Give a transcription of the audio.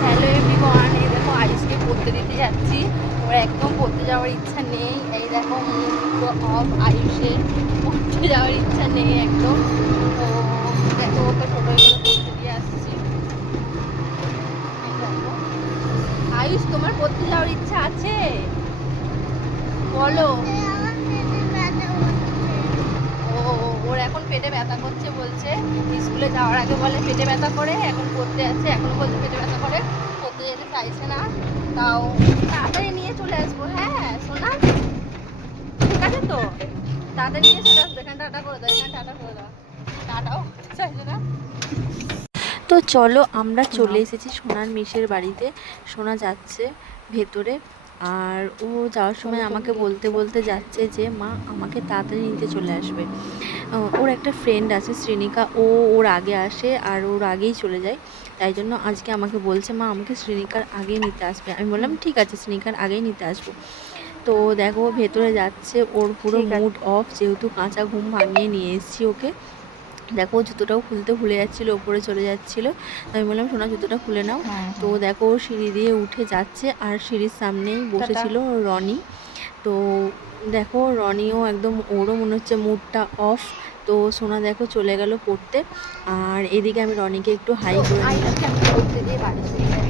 Hello everyone এই দেখো আয়ুষকে পড়তে দিতে যাচ্ছি। ওর একদম পড়তে যাওয়ার ইচ্ছা নেই। এই দেখো অফ আয়ুষের পড়তে যাওয়ার ইচ্ছা নেই একদম। তো দেখো ওকে করে পড়তে দিয়ে আসছি। আয়ুষ, তোমার পড়তে যাওয়ার ইচ্ছা আছে? বলো ও ওর এখন পেটে ব্যথা করছে বলছে। স্কুলে যাওয়ার আগে বলে পেটে ব্যথা করে, এখন পড়তে আছে এখন বলছে পেটে ব্যথা করে। পড়তে যেতে চাইছে না, তাও তাড়াতাড়ি নিয়ে চলে আসব। হ্যাঁ শোনা ঠিক আছে তো? তাড়াতাড়ি নিয়ে চলে আসবে, এখানে টাটা করে দাও, এখানে টাটা করে দাও। টাটাও। চাইছে না তো চলো, আমরা চলে এসেছি সোনার মিশের বাড়িতে। সোনা যাচ্ছে ভেতরে। আর ও যাওয়ার সময় আমাকে বলতে বলতে যাচ্ছে যে মা আমাকে তাড়াতাড়ি নিতে চলে আসবে। ওর একটা ফ্রেন্ড আছে শ্রেণিকা ও ওর আগে আসে আর ওর আগেই চলে যায়। তাই জন্য আজকে আমাকে বলছে মা আমাকে শ্রেণিকার আগেই নিতে আসবে। আমি বললাম ঠিক আছে শ্রেণিকার আগেই নিতে আসব। তো দেখো ভেতরে যাচ্ছে ওর পুরো মুড অফ যেহেতু কাঁচা ঘুম ভাঙিয়ে নিয়ে এসেছি ওকে। দেখো জুতোটাও খুলতে ভুলে যাচ্ছিল ওপরে চলে যাচ্ছিল। আমি বললাম সোনা জুতোটা খুলে নাও। তো দেখো ও সিঁড়ি দিয়ে উঠে যাচ্ছে আর সিঁড়ির সামনেই বসেছিল রনি। তো দেখো রনিও একদম ওরও মনে হচ্ছে মুডটা অফ তো সোনা দেখো চলে গেল পড়তে। আর এদিকে আমি রনিকে একটু হাই করে দিয়ে বাড়ি চলে বাড়ি